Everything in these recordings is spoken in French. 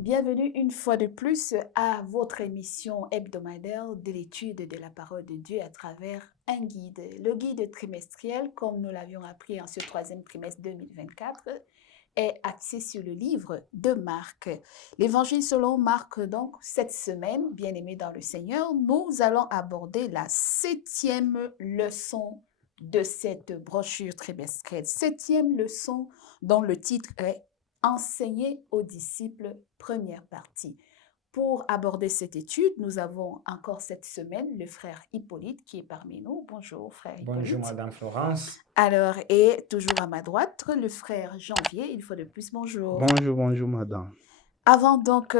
Bienvenue une fois de plus à votre émission hebdomadaire de l'étude de la parole de Dieu à travers un guide. Le guide trimestriel, comme nous l'avions appris en ce troisième trimestre 2024, est axé sur le livre de Marc. L'évangile selon Marc, donc, cette semaine, bien-aimés dans le Seigneur, nous allons aborder la 7e leçon de cette brochure trimestrielle. 7e leçon dont le titre est Enseigner aux disciples, première partie. Pour aborder cette étude, nous avons encore cette semaine le frère Hippolyte qui est parmi nous. Bonjour frère Hippolyte. Bonjour Madame Florence. Alors, et toujours à ma droite, le frère Janvier, une fois de plus, bonjour. Bonjour Madame. Avant donc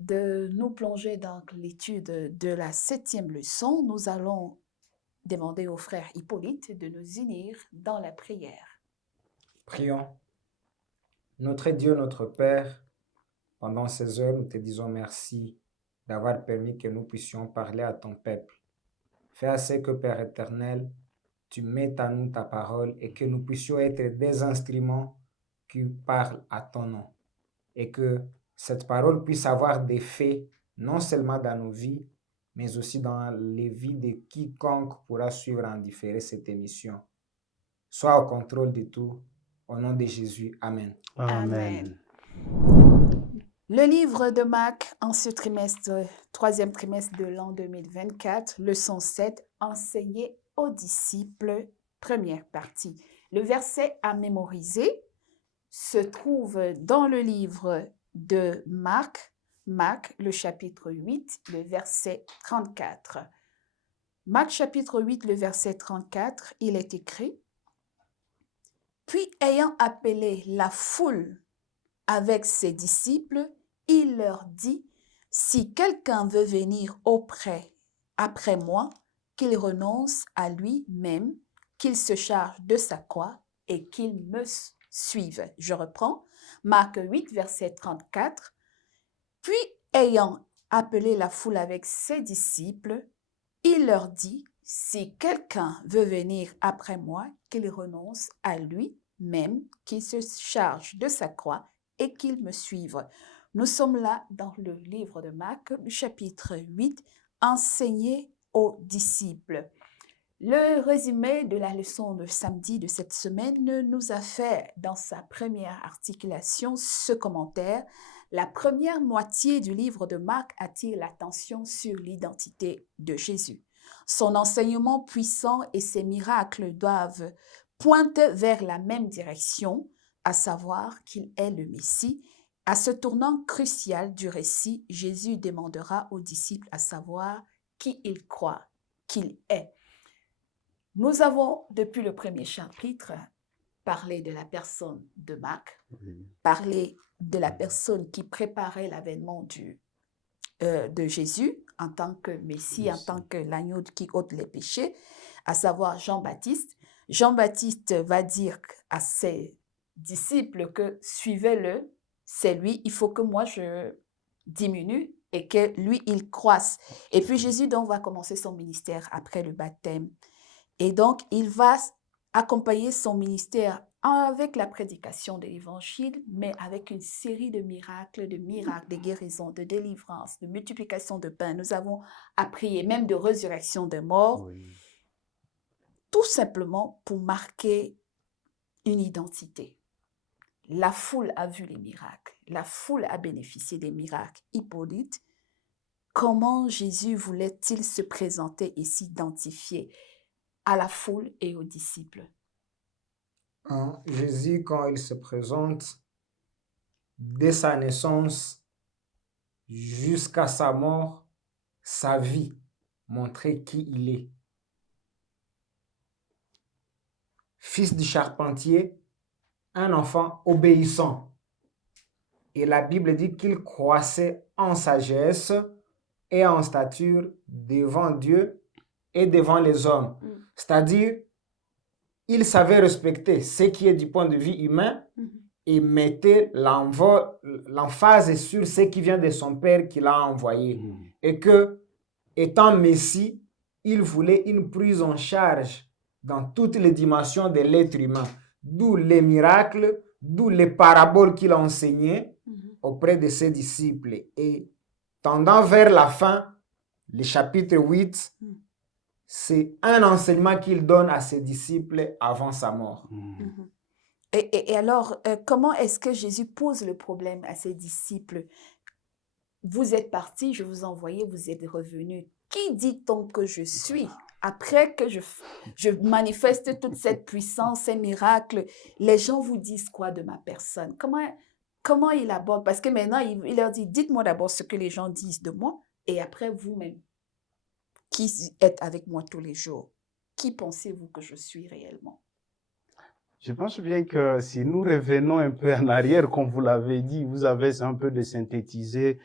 de nous plonger dans l'étude de la 7e leçon, nous allons demander au frère Hippolyte de nous unir dans la prière. Prions. Notre Dieu, notre Père, pendant ces heures, nous te disons merci d'avoir permis que nous puissions parler à ton peuple. Fais assez que, Père éternel, tu mettes à nous ta parole et que nous puissions être des instruments qui parlent à ton nom. Et que cette parole puisse avoir des faits, non seulement dans nos vies, mais aussi dans les vies de quiconque pourra suivre en différé cette émission. Sois au contrôle de tout. Au nom de Jésus, Amen. Amen. Le livre de Marc en ce trimestre, troisième trimestre de l'an 2024, leçon 7, enseigner aux disciples, première partie. Le verset à mémoriser se trouve dans le livre de Marc, le chapitre 8, le verset 34. Marc chapitre 8, le verset 34, il est écrit: Puis ayant appelé la foule avec ses disciples, il leur dit, si quelqu'un veut venir après moi, qu'il renonce à lui-même, qu'il se charge de sa croix et qu'il me suive. Je reprends, Marc 8, verset 34. Puis, ayant appelé la foule avec ses disciples, il leur dit, si quelqu'un veut venir après moi, qu'il renonce à lui-même, qu'il se charge de sa croix et qu'il me suive. Nous sommes là dans le livre de Marc, chapitre 8, enseigner aux disciples. Le résumé de la leçon de samedi de cette semaine nous a fait, dans sa première articulation, ce commentaire. La première moitié du livre de Marc attire l'attention sur l'identité de Jésus. Son enseignement puissant et ses miracles doivent pointer vers la même direction, à savoir qu'il est le Messie. À ce tournant crucial du récit, Jésus demandera aux disciples à savoir qui ils croient qu'il est. Nous avons, depuis le premier chapitre, parlé de la personne de Marc, parlé de la personne qui préparait l'avènement de Jésus en tant que Messie, en tant que l'agneau qui ôte les péchés, à savoir Jean-Baptiste. Jean-Baptiste va dire à ses disciples que suivez-le, c'est lui, il faut que moi je diminue et que lui, il croisse. Et puis Jésus donc va commencer son ministère après le baptême. Et donc, il va accompagner son ministère avec la prédication de l'évangile, mais avec une série de miracles, de guérisons, de délivrances, de multiplication de pain. Nous avons appris, et même de résurrection des morts, tout simplement pour marquer une identité. La foule a vu les miracles, la foule a bénéficié des miracles. Hippolyte, comment Jésus voulait-il se présenter et s'identifier à la foule et aux disciples? Jésus, quand il se présente, dès sa naissance jusqu'à sa mort, sa vie montrait qui il est. Fils du charpentier, un enfant obéissant. Et la Bible dit qu'il croissait en sagesse et en stature devant Dieu et devant les hommes. C'est-à-dire, il savait respecter ce qui est du point de vue humain et mettait l'emphase sur ce qui vient de son Père qui l'a envoyé. Et que, étant Messie, il voulait une prise en charge dans toutes les dimensions de l'être humain. D'où les miracles, d'où les paraboles qu'il enseignait auprès de ses disciples. Et tendant vers la fin, le chapitre 8, c'est un enseignement qu'il donne à ses disciples avant sa mort. Mhm. Et alors, comment est-ce que Jésus pose le problème à ses disciples? Vous êtes partis, je vous ai envoyé, vous êtes revenus. Qui dit-on que je suis? Après que je manifeste toute cette puissance, ces miracles, les gens vous disent quoi de ma personne? Comment il aborde? Parce que maintenant, il leur dit, dites-moi d'abord ce que les gens disent de moi, et après vous-même, qui êtes avec moi tous les jours, qui pensez-vous que je suis réellement? Je pense bien que si nous revenons un peu en arrière, comme vous l'avez dit, vous avez un peu de synthétiser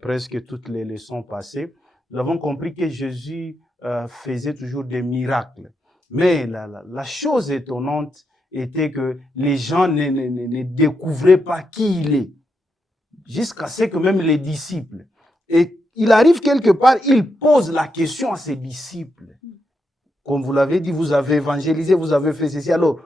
presque toutes les leçons passées. Nous avons compris que Jésus faisait toujours des miracles. Mais la chose étonnante était que les gens ne découvraient pas qui il est, jusqu'à ce que même les disciples. Et il arrive quelque part, il pose la question à ses disciples. Comme vous l'avez dit, vous avez évangélisé, vous avez fait ceci. Alors,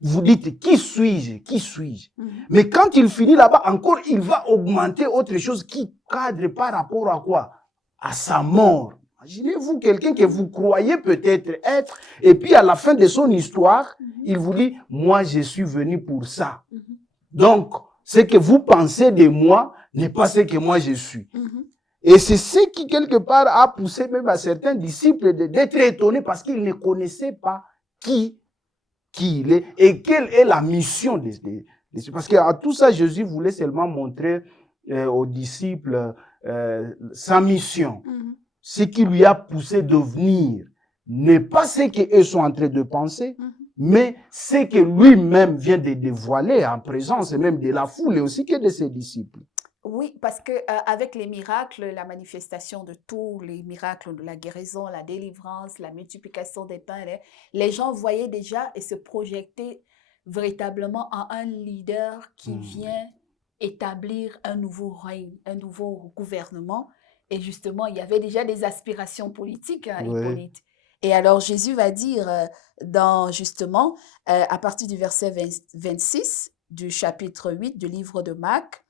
vous dites, qui suis-je? Qui suis-je? Mais quand il finit là-bas, encore, il va augmenter autre chose qui cadre par rapport à quoi? À sa mort. Imaginez-vous quelqu'un que vous croyez peut-être être, et puis à la fin de son histoire, il vous dit, moi je suis venu pour ça. Donc, ce que vous pensez de moi n'est pas ce que moi je suis. Et c'est ce qui, quelque part, a poussé même à certains disciples d'être étonnés parce qu'ils ne connaissaient pas qui il est et quelle est la mission parce qu'à tout ça, Jésus voulait seulement montrer aux disciples sa mission. Ce qui lui a poussé de venir n'est pas ce qu'eux sont en train de penser, mais ce que lui-même vient de dévoiler en présence même de la foule et aussi que de ses disciples. Oui, parce que avec les miracles, la manifestation de tous les miracles de la guérison, la délivrance, la multiplication des pains, les gens voyaient déjà et se projetaient véritablement en un leader qui vient établir un nouveau règne, un nouveau gouvernement. Et justement, il y avait déjà des aspirations politiques, hein, Hippolyte. Et alors Jésus va dire justement, à partir du verset 26 du chapitre 8 du livre de Marc,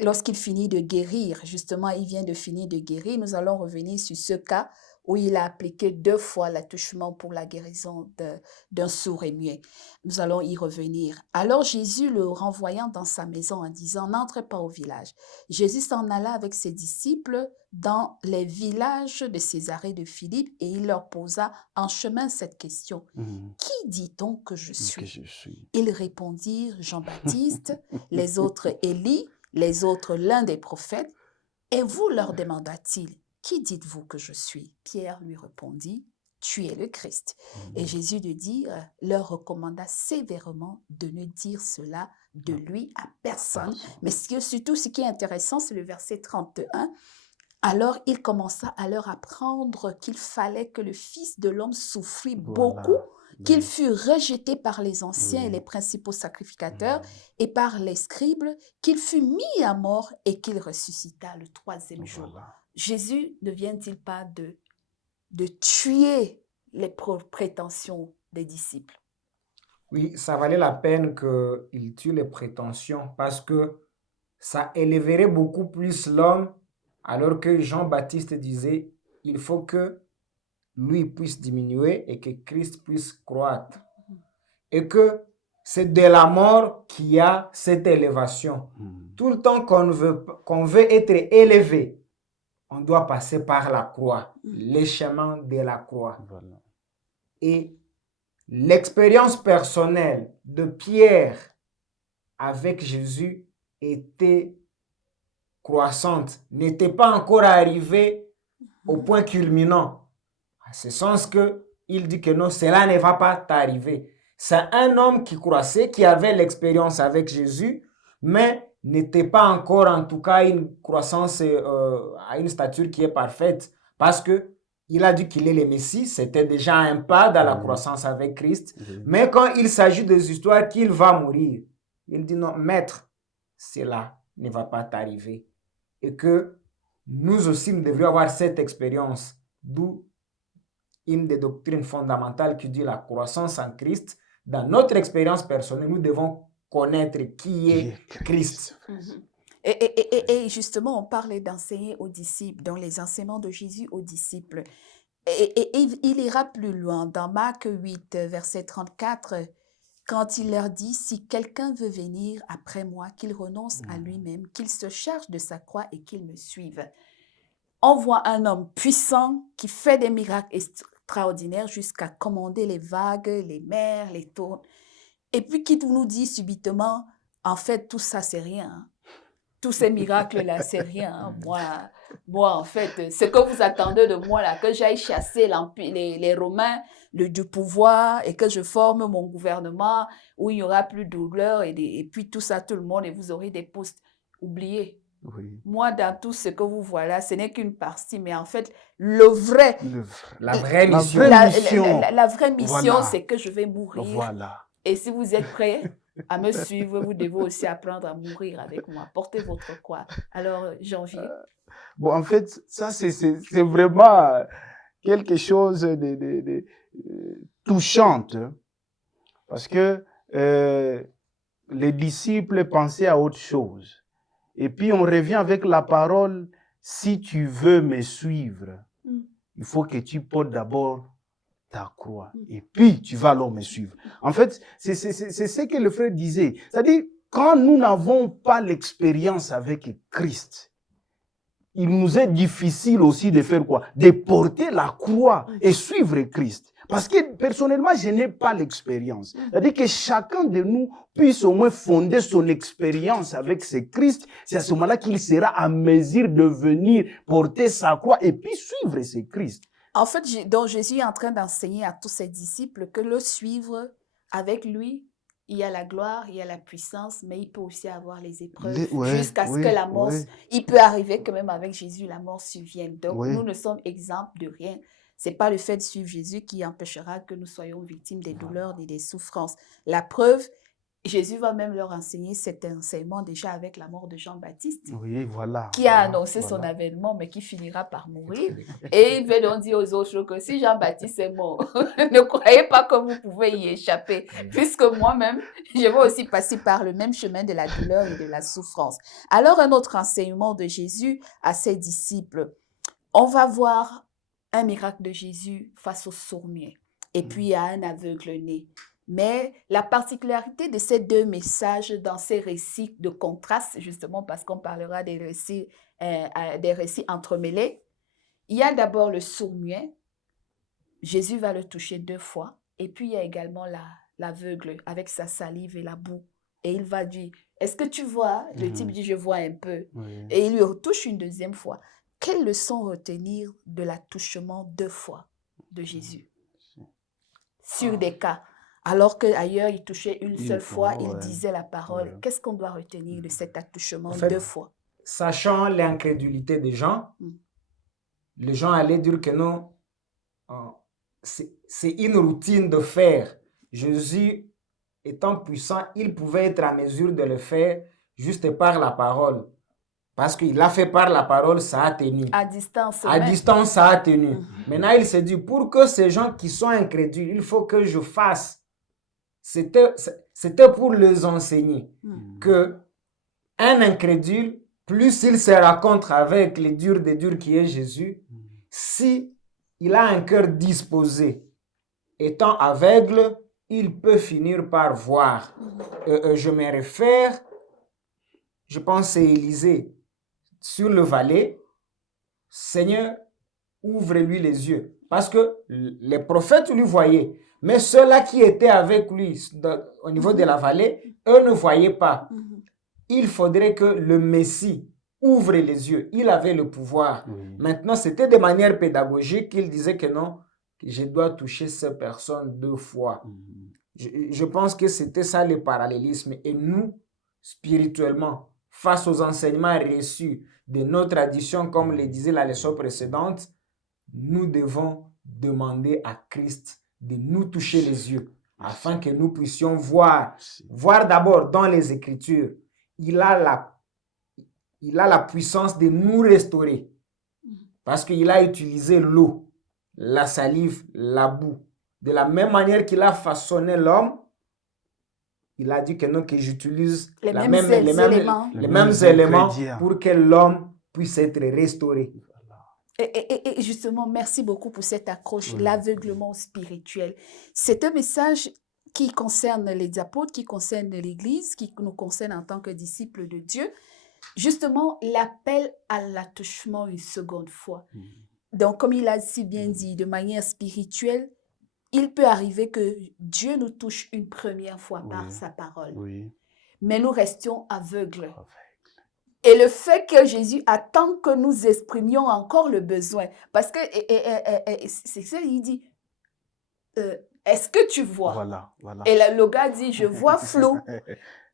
lorsqu'il finit de guérir, justement, il vient de finir de guérir, nous allons revenir sur ce cas où il a appliqué 2 fois l'attouchement pour la guérison d'un sourd et muet. Nous allons y revenir. Alors Jésus le renvoyant dans sa maison en disant, n'entrez pas au village. Jésus s'en alla avec ses disciples dans les villages de Césarée de Philippe et il leur posa en chemin cette question. Qui dit-on que je suis? Ils répondirent, Jean-Baptiste, les autres Élie, les autres l'un des prophètes. Et vous, leur demanda-t-il, qui dites-vous que je suis? Pierre lui répondit, tu es le Christ. Et Jésus de dire, leur recommanda sévèrement de ne dire cela de lui à personne. Mais surtout, ce qui est intéressant, c'est le verset 31. Alors il commença à leur apprendre qu'il fallait que le Fils de l'homme souffrit beaucoup, qu'il fut rejeté par les anciens et les principaux sacrificateurs et par les scribes, qu'il fut mis à mort et qu'il ressuscita le 3e jour. Jésus ne vient-il pas de tuer les prétentions des disciples? Oui, ça valait la peine qu'il tue les prétentions parce que ça élèverait beaucoup plus l'homme, alors que Jean-Baptiste disait, il faut que lui puisse diminuer et que Christ puisse croître. Et que c'est de la mort qu'il y a cette élévation. Tout le temps qu'on veut être élevé, on doit passer par la croix, les chemins de la croix. Et l'expérience personnelle de Pierre avec Jésus était croissante, n'était pas encore arrivée au point culminant. À ce sens qu'il dit que non, cela ne va pas t'arriver. C'est un homme qui croissait, qui avait l'expérience avec Jésus, mais n'était pas encore en tout cas une croissance à une stature qui est parfaite, parce que il a dit qu'il est le Messie, c'était déjà un pas dans la croissance avec Christ, mais quand il s'agit des histoires qu'il va mourir, il dit non, maître, cela ne va pas t'arriver. Et que nous aussi, nous devrions avoir cette expérience, d'où une des doctrines fondamentales qui dit la croissance en Christ. Dans notre expérience personnelle, nous devons connaître qui est Christ. Et justement, on parlait d'enseigner aux disciples, dans les enseignements de Jésus aux disciples. Et il ira plus loin. Dans Marc 8, verset 34, quand il leur dit, si quelqu'un veut venir après moi, qu'il renonce à lui-même, qu'il se charge de sa croix et qu'il me suive. On voit un homme puissant qui fait des miracles extraordinaires jusqu'à commander les vagues, les mers, les tournes. Et puis qui nous dit subitement, en fait, tout ça, c'est rien. Hein. Tous ces miracles-là, c'est rien. Hein. Moi, en fait, ce que vous attendez de moi, là, que j'aille chasser les Romains du pouvoir et que je forme mon gouvernement où il n'y aura plus de douleur et puis tout ça, tout le monde, et vous aurez des postes. Oubliez. Oui. Moi, dans tout ce que vous voyez là, ce n'est qu'une partie, mais en fait, la vraie mission, la vraie mission, voilà, c'est que je vais mourir. Voilà. Et si vous êtes prêts à me suivre, vous devez aussi apprendre à mourir avec moi. Portez votre croix. Alors, Janvier. Bon, en fait, ça, c'est vraiment quelque chose de touchant. Parce que les disciples pensaient à autre chose. Et puis, on revient avec la parole, si tu veux me suivre, il faut que tu portes d'abord ta croix. Et puis, tu vas alors me suivre. En fait, c'est ce que le frère disait. C'est-à-dire, quand nous n'avons pas l'expérience avec Christ, il nous est difficile aussi de faire quoi? De porter la croix et suivre Christ. Parce que personnellement, je n'ai pas l'expérience. C'est-à-dire que chacun de nous puisse au moins fonder son expérience avec ce Christ. C'est à ce moment-là qu'il sera à mesure de venir porter sa croix et puis suivre ce Christ. En fait, donc Jésus est en train d'enseigner à tous ses disciples que le suivre avec lui, il y a la gloire, il y a la puissance, mais il peut aussi avoir les épreuves jusqu'à ce que la mort, il peut arriver que même avec Jésus, la mort survienne. Donc, nous ne sommes exempts de rien. Ce n'est pas le fait de suivre Jésus qui empêchera que nous soyons victimes des douleurs et des souffrances. La preuve, Jésus va même leur enseigner cet enseignement déjà avec la mort de Jean-Baptiste, qui a annoncé son avènement, mais qui finira par mourir. Et il veut donc dire aux autres que si Jean-Baptiste est mort, ne croyez pas que vous pouvez y échapper, puisque moi-même, je vais aussi passer par le même chemin de la douleur et de la souffrance. Alors, un autre enseignement de Jésus à ses disciples, on va voir un miracle de Jésus face aux sourds-muets, et puis à un aveugle-né. Mais la particularité de ces deux messages dans ces récits de contraste, justement parce qu'on parlera des récits entremêlés, il y a d'abord le sourd-muet, Jésus va le toucher 2 fois, et puis il y a également l'aveugle avec sa salive et la boue. Et il va dire, est-ce que tu vois? Le type dit, je vois un peu. Et il lui retouche une 2e fois. Quelle leçon retenir de l'attouchement 2 fois de Jésus sur des cas? Alors qu'ailleurs, il touchait une seule fois, il disait la parole. Qu'est-ce qu'on doit retenir de cet attouchement 2 fois? Sachant l'incrédulité des gens, les gens allaient dire que non, c'est une routine de faire. Jésus étant puissant, il pouvait être à mesure de le faire juste par la parole. Parce qu'il l'a fait par la parole, ça a tenu. À distance. À distance, ça a tenu. Maintenant, il s'est dit, pour que ces gens qui sont incrédules, il faut que je fasse. C'était pour les enseigner que un incrédule, plus il se rencontre avec les durs des durs qui est Jésus, si il a un cœur disposé, étant aveugle, il peut finir par voir. Je me réfère, je pense c'est Élisée, sur le valet, Seigneur, ouvre-lui les yeux. Parce que les prophètes lui voyaient, mais ceux-là qui étaient avec lui au niveau de la vallée, eux ne voyaient pas. Il faudrait que le Messie ouvre les yeux. Il avait le pouvoir. Maintenant, c'était de manière pédagogique qu'il disait que non, que je dois toucher ces personnes 2 fois. Je pense que c'était ça le parallélisme. Et nous, spirituellement, face aux enseignements reçus de nos traditions, comme le disait la leçon précédente, nous devons demander à Christ de nous toucher les yeux afin que nous puissions voir d'abord dans les Écritures. Il a la puissance de nous restaurer parce qu'il a utilisé l'eau, la salive, la boue. De la même manière qu'il a façonné l'homme, il a dit que non, que j'utilise Les la mêmes même- éléments. les mêmes éléments ingrédients. pour que l'homme puisse être restauré. Et justement, merci beaucoup pour cette accroche, Oui. l'aveuglement spirituel. C'est un message qui concerne les apôtres, qui concerne l'Église, qui nous concerne en tant que disciples de Dieu. Justement, l'appel à l'attouchement une seconde fois. Donc, comme il a si bien dit, de manière spirituelle, il peut arriver que Dieu nous touche une première fois par Oui. sa parole, Oui. mais nous restions aveugles. Et le fait que Jésus attend que nous exprimions encore le besoin, parce que c'est ça, il dit, est-ce que tu vois? Voilà, voilà. Et le gars dit, je vois flou.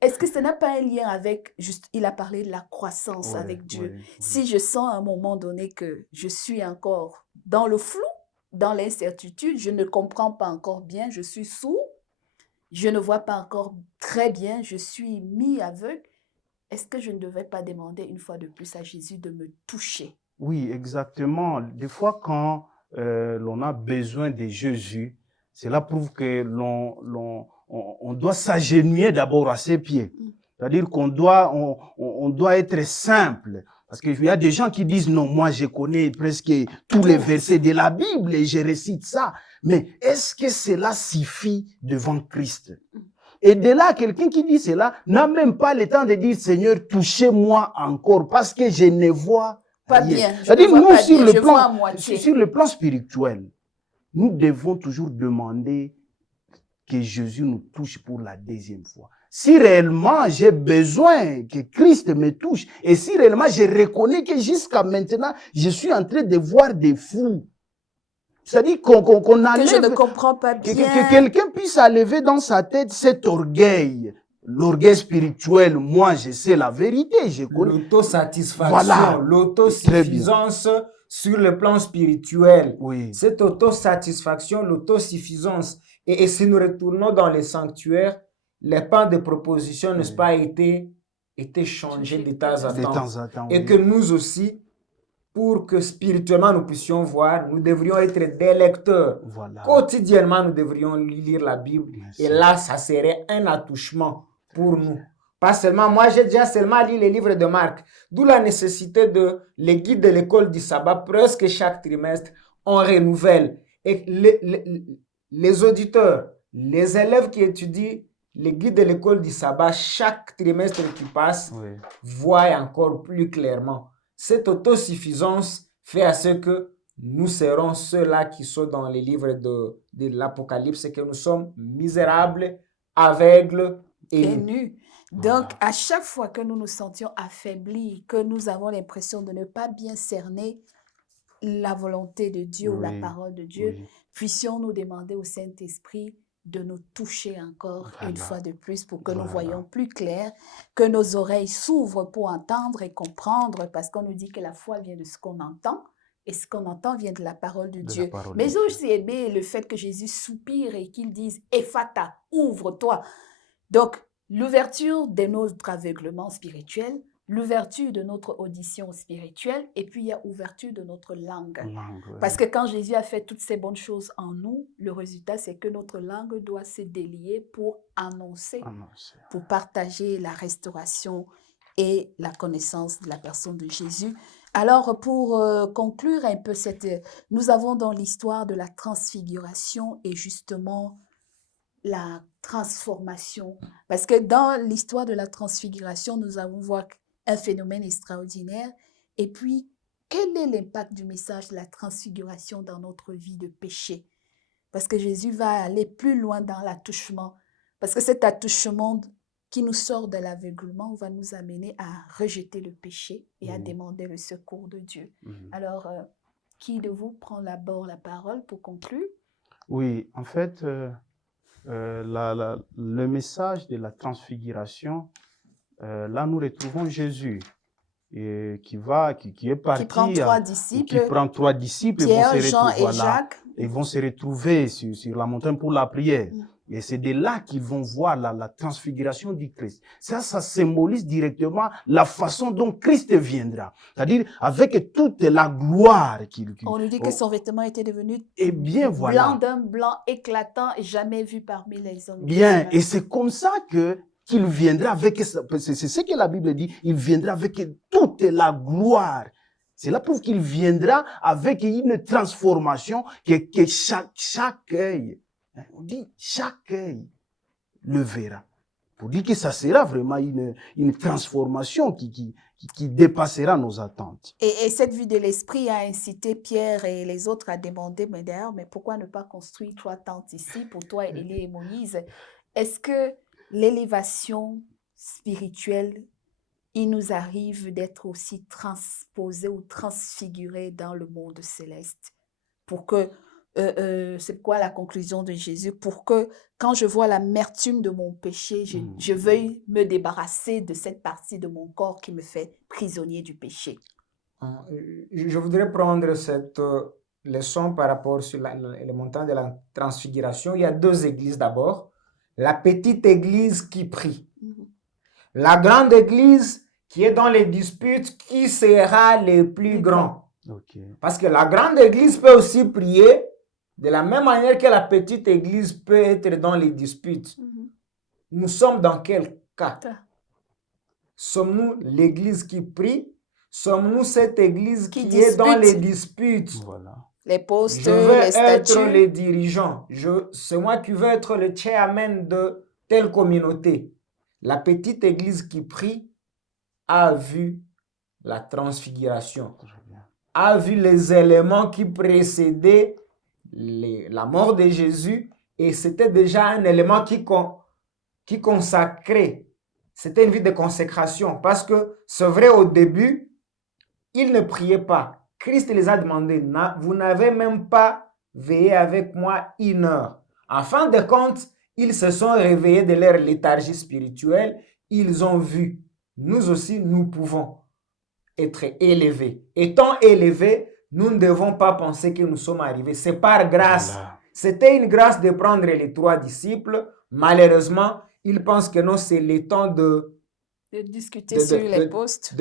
Est-ce que ça n'a pas un lien avec, juste, il a parlé de la croissance Ouais, avec Dieu. ouais, Si je sens à un moment donné que je suis encore dans le flou, dans l'incertitude, je ne comprends pas encore bien, je suis sourd, je ne vois pas encore très bien, je suis mi-aveugle, est-ce que je ne devrais pas demander une fois de plus à Jésus de me toucher? Oui, exactement. Des fois, quand l'on a besoin de Jésus, cela prouve que on doit s'agenouiller d'abord à ses pieds. C'est-à-dire on doit être simple. Parce qu'il y a des gens qui disent, non, moi je connais presque tous les versets de la Bible et je récite ça. Mais est-ce que cela suffit devant Christ? Et de là, quelqu'un qui dit cela n'a même pas le temps de dire, Seigneur, touchez-moi encore parce que je ne vois Pas rien. bien, je ne C'est-à-dire, vois nous, pas sur bien, le je vois à moitié. sur le plan spirituel, nous devons toujours demander que Jésus nous touche pour la deuxième fois. Si réellement j'ai besoin que Christ me touche, et si réellement je reconnais que jusqu'à maintenant, je suis en train de voir des fous, c'est-à-dire qu'on Que je ne enlève, comprends pas que bien. quelqu'un puisse enlever dans sa tête cet orgueil, l'orgueil spirituel. Moi, je sais la vérité, je connais. L'autosatisfaction, Voilà. l'autosuffisance sur le plan spirituel. Oui. Cette autosatisfaction, l'autosuffisance. Et si nous retournons dans les sanctuaires, les pains de proposition n'ont pas été changés de temps à De temps. temps en temps, Et oui. que nous aussi, pour que spirituellement nous puissions voir, nous devrions être des lecteurs. Voilà. Quotidiennement, nous devrions lire la Bible. Merci. Et là, ça serait un attouchement pour nous. Pas seulement, moi j'ai déjà seulement lu les livres de Marc. D'où la nécessité de les guides de l'école du sabbat, presque chaque trimestre, on renouvelle. Et les auditeurs, les élèves qui étudient les guides de l'école du sabbat, chaque trimestre qui passe, Oui. voient encore plus clairement. Cette autosuffisance fait à ce que nous serons ceux-là qui sont dans les livres de l'Apocalypse, que nous sommes misérables, aveugles et Et nus. nus. Voilà. Donc, à chaque fois que nous nous sentions affaiblis, que nous avons l'impression de ne pas bien cerner la volonté de Dieu ou la Oui. parole de Dieu, Oui. puissions-nous demander au Saint-Esprit de nous toucher encore une Voilà. fois de plus pour que nous Voilà. voyions plus clair, que nos oreilles s'ouvrent pour entendre et comprendre, parce qu'on nous dit que la foi vient de ce qu'on entend, et ce qu'on entend vient de la parole de De la Dieu. parole Mais de j'ai Dieu. aussi aimé le fait que Jésus soupire et qu'il dise « Ephata, ouvre-toi ». Donc, l'ouverture de notre aveuglement spirituel, l'ouverture de notre audition spirituelle, et puis il y a ouverture de notre langue. Langue, oui. Parce que quand Jésus a fait toutes ces bonnes choses en nous, le résultat, c'est que notre langue doit se délier pour annoncer, Annoncer. pour partager la restauration et la connaissance de la personne de Jésus. Alors, pour conclure un peu nous avons dans l'histoire de la transfiguration et justement la transformation. Parce que dans l'histoire de la transfiguration, nous allons voir un phénomène extraordinaire. Et puis, quel est l'impact du message de la transfiguration dans notre vie de péché? Parce que Jésus va aller plus loin dans l'attouchement. Parce que cet attouchement qui nous sort de l'aveuglement va nous amener à rejeter le péché et à demander le secours de Dieu. Alors, qui de vous prend d'abord la parole pour conclure? Oui, en fait, le message de la transfiguration, là nous retrouvons Jésus et qui est parti, Qui prend trois qui disciples, prend trois disciples, Pierre, ils vont se Jean retrouver, et voilà, Jacques. ils vont se retrouver sur la montagne pour la prière. Et c'est de là qu'ils vont voir la transfiguration du Christ. Ça symbolise directement la façon dont Christ viendra. C'est-à-dire avec toute la gloire qu'il... On nous dit que son vêtement était devenu Et bien blanc voilà. d'un blanc éclatant et jamais vu parmi les hommes. Bien, et c'est comme ça qu'il viendra avec... C'est ce que la Bible dit. Il viendra avec toute la gloire. Cela prouve qu'il viendra avec une transformation que chaque œil, on dit chaque œil le verra. Pour dire que ça sera vraiment une transformation qui dépassera nos attentes. Et cette vue de l'esprit a incité Pierre et les autres à demander, mais d'ailleurs, mais pourquoi ne pas construire 3 tentes ici pour toi, Élie et Moïse? Est-ce que l'élévation spirituelle, il nous arrive d'être aussi transposés ou transfigurés dans le monde céleste pour que, c'est quoi la conclusion de Jésus? Pour que quand je vois l'amertume de mon péché, je veuille me débarrasser de cette partie de mon corps qui me fait prisonnier du péché. Je voudrais prendre cette leçon par rapport sur le montant de la transfiguration. Il y a 2 églises d'abord. La petite église qui prie. La grande église qui est dans les disputes, qui sera le plus grand. Okay. Parce que la grande église peut aussi prier de la même manière que la petite église peut être dans les disputes. Nous sommes dans quel cas? Sommes-nous l'église qui prie? Sommes-nous cette église qui est dans les disputes? Voilà. Les postes, je veux les statuts. être le dirigeant. C'est moi qui veux être le chairman de telle communauté. La petite église qui prie a vu la transfiguration, a vu les éléments qui précédaient la mort de Jésus, et c'était déjà un élément qui consacrait. C'était une vie de consécration, parce que c'est vrai, au début, ils ne priaient pas. Christ les a demandé, vous n'avez même pas veillé avec moi 1 heure. En fin de compte, ils se sont réveillés de leur léthargie spirituelle. Ils ont vu. Nous aussi, nous pouvons être élevés. Étant élevés, nous ne devons pas penser que nous sommes arrivés. C'est par grâce. Voilà. C'était une grâce de prendre les 3 disciples. Malheureusement, ils pensent que non, c'est le temps de discuter sur les postes.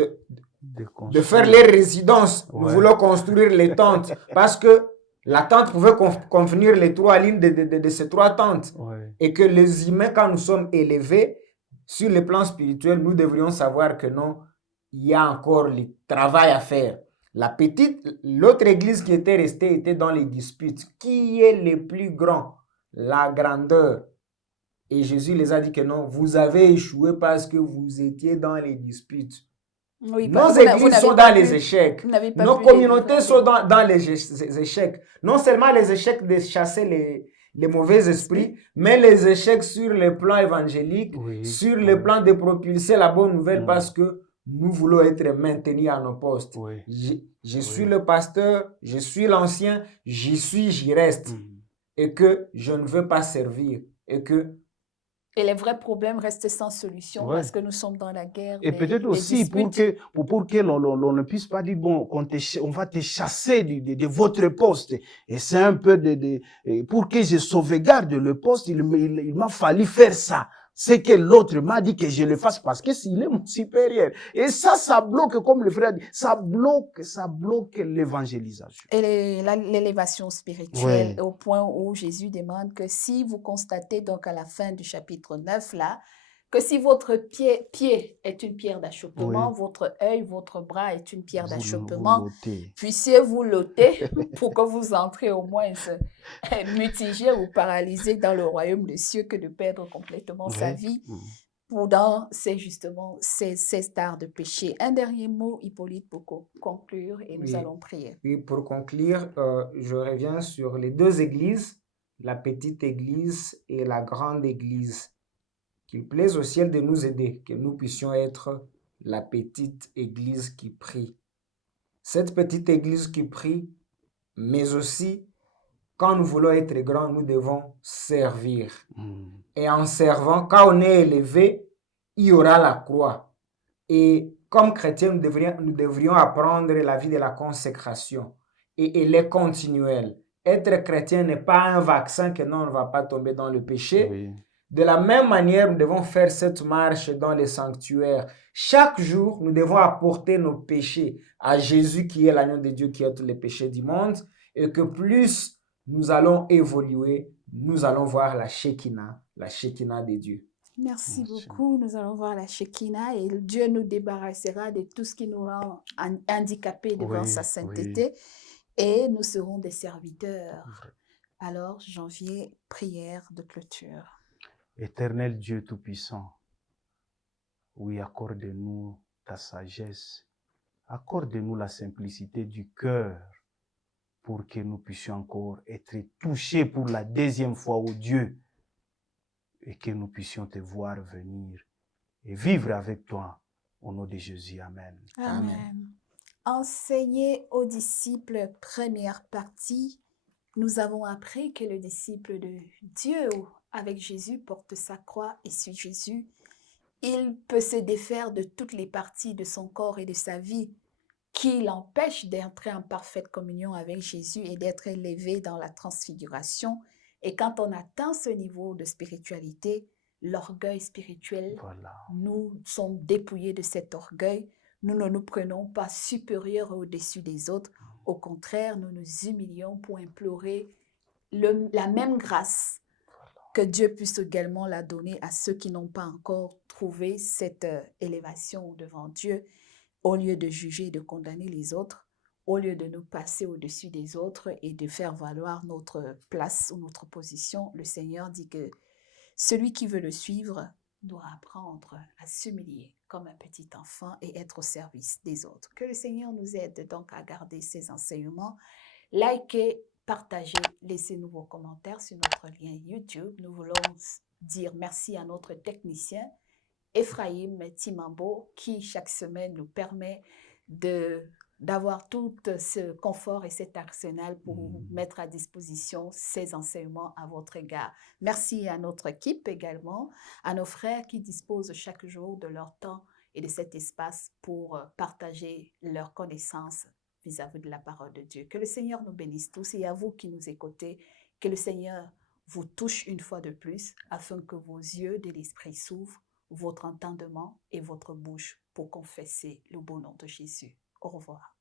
De faire les résidences. Ouais. Nous voulons construire les tentes. Parce que la tente pouvait contenir les 3 lignes de ces 3 tentes. Ouais. Et que les humains, quand nous sommes élevés, sur le plan spirituel, nous devrions savoir que non, il y a encore le travail à faire. L'autre église qui était restée était dans les disputes. Qui est le plus grand? La grandeur. Et Jésus les a dit que non, vous avez échoué parce que vous étiez dans les disputes. Oui, Nos églises sont dans les échecs. Nos communautés sont dans les échecs. Non seulement les échecs de chasser les mauvais esprits, mais les échecs sur le plan évangélique, sur le plan de propulser la bonne nouvelle, parce que nous voulons être maintenus à nos postes. Je suis le pasteur, je suis l'ancien, j'y reste. Et que je ne veux pas servir. Et les vrais problèmes restent sans solution parce que nous sommes dans la guerre. Et peut-être aussi pour que l'on ne puisse pas dire, bon, on va te chasser de votre poste. Et c'est un peu pour que je sauvegarde le poste, il m'a fallu faire ça. C'est que l'autre m'a dit que je le fasse parce que s'il est mon supérieur. Et ça bloque, comme le frère dit, ça bloque l'évangélisation. Et l'élévation spirituelle, au point où Jésus demande que si vous constatez donc à la fin du chapitre 9 là, que si votre pied est une pierre d'achoppement, votre œil, votre bras est une pierre d'achoppement, puissiez-vous l'ôter pour que vous entrez au moins mutigé ou paralysé dans le royaume des cieux que de perdre complètement sa vie dans ces tares de péché. Un dernier mot, Hippolyte, pour conclure et nous allons prier. Oui, pour conclure, je reviens sur les 2 églises, la petite église et la grande église. Qu'il plaise au ciel de nous aider, que nous puissions être la petite église qui prie. Cette petite église qui prie, mais aussi, quand nous voulons être grands, nous devons servir. Et en servant, quand on est élevé, il y aura la croix. Et comme chrétiens, nous devrions apprendre la vie de la consécration. Et elle est continuelle. être chrétien n'est pas un vaccin que non, on ne va pas tomber dans le péché. Oui. De la même manière, nous devons faire cette marche dans les sanctuaires. Chaque jour, nous devons apporter nos péchés à Jésus qui est l'agneau de Dieu qui a tous les péchés du monde. Et que plus nous allons évoluer, nous allons voir la Shekinah de Dieu. Merci Merci. beaucoup. Nous allons voir la Shekinah et Dieu nous débarrassera de tout ce qui nous rend handicapés devant Oui, sa oui. sainteté et nous serons des serviteurs. Alors, janvier, prière de clôture. Éternel Dieu Tout-Puissant, oui, accorde-nous ta sagesse, accorde-nous la simplicité du cœur pour que nous puissions encore être touchés pour la deuxième fois, ô Dieu, et que nous puissions te voir venir et vivre avec toi. Au nom de Jésus, Amen. Amen. Enseigner aux disciples, première partie. Nous avons appris que le disciple de Dieu avec Jésus porte sa croix et suit Jésus. Il peut se défaire de toutes les parties de son corps et de sa vie qui l'empêchent d'entrer en parfaite communion avec Jésus et d'être élevé dans la transfiguration. Et quand on atteint ce niveau de spiritualité, l'orgueil spirituel, Voilà. nous sommes dépouillés de cet orgueil. Nous ne nous prenons pas supérieurs au-dessus des autres. Au contraire, nous nous humilions pour implorer la même grâce, que Dieu puisse également la donner à ceux qui n'ont pas encore trouvé cette élévation devant Dieu. Au lieu de juger et de condamner les autres, au lieu de nous passer au-dessus des autres et de faire valoir notre place ou notre position, le Seigneur dit que celui qui veut le suivre doit apprendre à s'humilier comme un petit enfant et être au service des autres. Que le Seigneur nous aide donc à garder ces enseignements. Likez, partagez, laissez-nous vos commentaires sur notre lien YouTube. Nous voulons dire merci à notre technicien, Ephraim Timambo, qui chaque semaine nous permet d'avoir tout ce confort et cet arsenal pour mettre à disposition ces enseignements à votre égard. Merci à notre équipe également, à nos frères qui disposent chaque jour de leur temps et de cet espace pour partager leurs connaissances vis-à-vis de la parole de Dieu. Que le Seigneur nous bénisse tous et à vous qui nous écoutez, que le Seigneur vous touche une fois de plus afin que vos yeux de l'esprit s'ouvrent, votre entendement et votre bouche pour confesser le beau nom de Jésus. Au revoir.